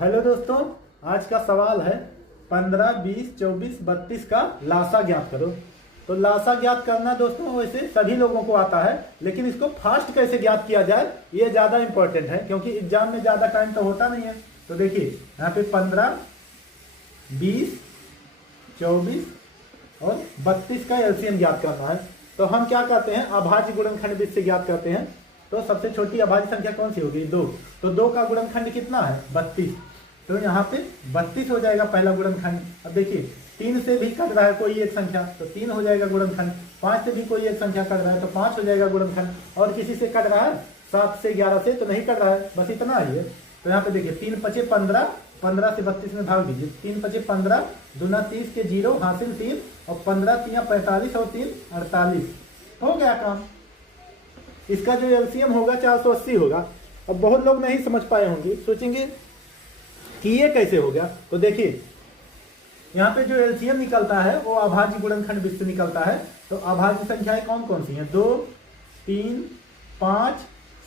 Hello दोस्तों, आज का सवाल है 15, 20, 24, 32 का लासा ज्ञात करो। तो लासा ज्ञात करना दोस्तों वैसे सभी लोगों को आता है, लेकिन इसको फास्ट कैसे ज्ञात किया जाए ये ज़्यादा इंपॉर्टेंट है, क्योंकि एग्जाम में ज़्यादा टाइम तो होता नहीं है। तो देखिए यहाँ पे 15, 20, 24 और 32 का एलसीएम ज्ञात करना है। तो हम क्या करते हैं, अभाज्य गुणनखंड विधि से ज्ञात करते हैं। तो सबसे छोटी अभाज्य संख्या कौन सी होगी? 2। तो 2 का गुणनखंड कितना है? 32। तो यहाँ पे 32 हो जाएगा पहला गुणनखंड। अब देखिए 3 से भी कट रहा है कोई एक संख्या तो 3 हो जाएगा गुणनखंड। 5 से भी कोई एक संख्या कट रहा है तो 5 हो जाएगा गुणनखंड। और किसी से कट रहा है 7 से 11 से तो नहीं कट रहा है, बस इतना ही है। तो यहाँ पे देखिए 3 पचे 15, 15 से 32 में भाग दीजिए। 3 पचे 15, दूना 30 के 0 हासिल 3 और 15 3 45 और 3 48। हो गया काम। इसका जो एलसीएम होगा 480 होगा। अब बहुत लोग नहीं समझ पाए होंगे, सोचेंगे कि ये कैसे हो गया। तो देखिए यहाँ पे जो एलसीएम निकलता है वो अभाज्य गुणनखंड विधि से निकलता है। तो अभाज्य संख्याएं कौन कौन सी हैं? 2, 3, 5,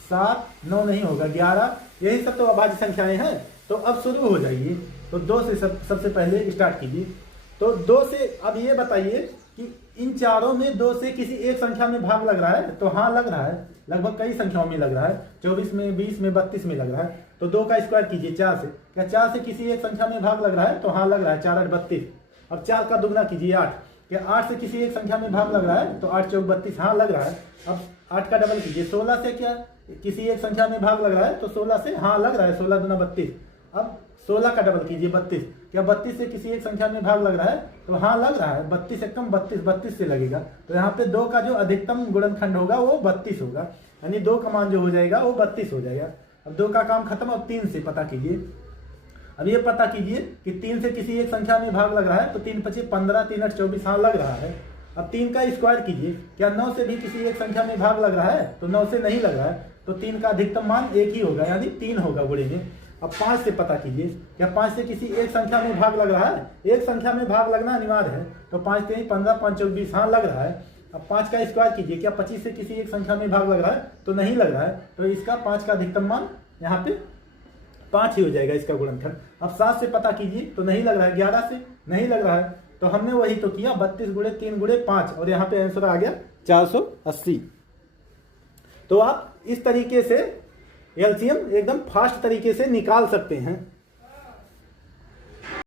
7, 9 नहीं होगा, 11, यही सब तो अभाज्य संख्याएं हैं। तो अब शुरू हो जाइए। तो 2 से सबसे पहले स्टार्ट कीजिए। तो 2 से अब ये बताइए कि इन चारों में 2 से किसी एक संख्या में भाग लग रहा है? तो हाँ लग रहा है, लगभग कई संख्याओं में लग रहा है। 24 में, 20 में, 32 में लग रहा है। तो 2 का स्क्वायर कीजिए 4 से। क्या 4 से किसी एक संख्या में भाग लग रहा है? तो हाँ लग रहा है, 4 8 32। अब 4 का दुगना कीजिए 8। क्या 8 से किसी एक संख्या में भाग लग रहा है? तो 8 चौक 32, हाँ लग रहा है। अब 8 का डबल कीजिए। 16 से क्या किसी एक संख्या में भाग लग रहा है? तो 16 से हाँ लग रहा है, 16 दूना 32। अब 16 का डबल कीजिए 32। क्या 32 से किसी एक संख्या में भाग लग रहा है? तो हाँ लग रहा है, 32 से कम 32 से लगेगा। तो यहाँ पे 2 का जो अधिकतम गुणनखंड होगा वो 32 होगा, यानी 2 का मान जो हो जाएगा वो 32 हो जाएगा। अब 2 का काम खत्म। अब 3 से पता कीजिए। अब ये पता कीजिए कि 3 से किसी एक संख्या में भाग लग रहा है। तो 3 पचे 15, 3 8 24, हाँ लग रहा है। अब 3 का स्क्वायर कीजिए। क्या 9 से भी किसी एक संख्या में भाग लग रहा है? तो 9 से नहीं लग रहा है। तो 3 का अधिकतम मान 1 ही होगा, यानी 3 होगा गुणे में। अब 5 से पता कीजिए। क्या 5 से किसी एक संख्या में भाग लग रहा है? एक संख्या में भाग लगना अनिवार्य है। तो 5 3 15, 5 चौक 20, हाँ लग रहा है। अब 5 का स्क्वायर कीजिए। क्या 25 से किसी एक संख्या में भाग लग रहा है? तो नहीं लग रहा है। तो इसका 5 का अधिकतम मान यहाँ पे 5 ही हो जाएगा इसका गुणनखंड। अब 7 से पता कीजिए। तो नहीं लग रहा है। 11 से नहीं लग रहा है। तो हमने वही तो किया, 32 गुणे 3 गुणे 5, और यहाँ पे आंसर आ गया 480। तो आप इस तरीके से एलसीएम एकदम फास्ट तरीके से निकाल सकते हैं।